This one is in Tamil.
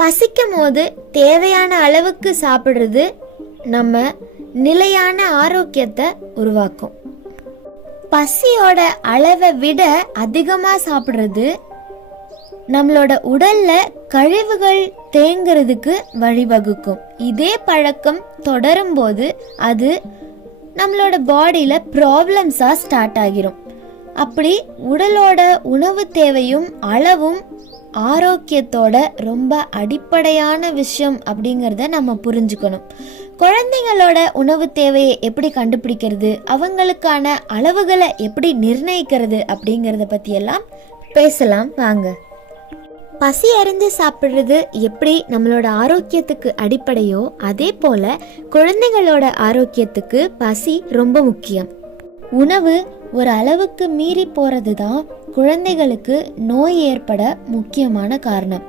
பசிக்கும் போது தேவையான அளவுக்கு சாப்பிட்றது நம்ம நிலையான ஆரோக்கியத்தை உருவாக்கும். பசியோட அளவை விட அதிகமாக சாப்பிட்றது நம்மளோட உடல்ல கழிவுகள் தேங்கிறதுக்கு வழிவகுக்கும். இதே பழக்கம் தொடரும் போது அது நம்மளோட பாடியில ப்ராப்ளம்ஸா ஸ்டார்ட் ஆகிரும். அப்படி உடலோட உணவு தேவையும் அளவும் ஆரோக்கியத்தோட ரொம்ப அடிப்படையான விஷயம் அப்படிங்கிறத நம்ம புரிஞ்சுக்கணும். குழந்தைங்களோட உணவு தேவையை எப்படி கண்டுபிடிக்கிறது, அவங்களுக்கான அளவுகளை எப்படி நிர்ணயிக்கிறது அப்படிங்கிறத பற்றியெல்லாம் பேசலாம் வாங்க. பசி அறிந்து சாப்பிட்றது எப்படி நம்மளோட ஆரோக்கியத்துக்கு அடிப்படையோ அதே போல குழந்தைங்களோட ஆரோக்கியத்துக்கு பசி ரொம்ப முக்கியம். உணவு ஒரு அளவுக்கு மீறி போகிறது தான் குழந்தைகளுக்கு நோய் ஏற்பட முக்கியமான காரணம்.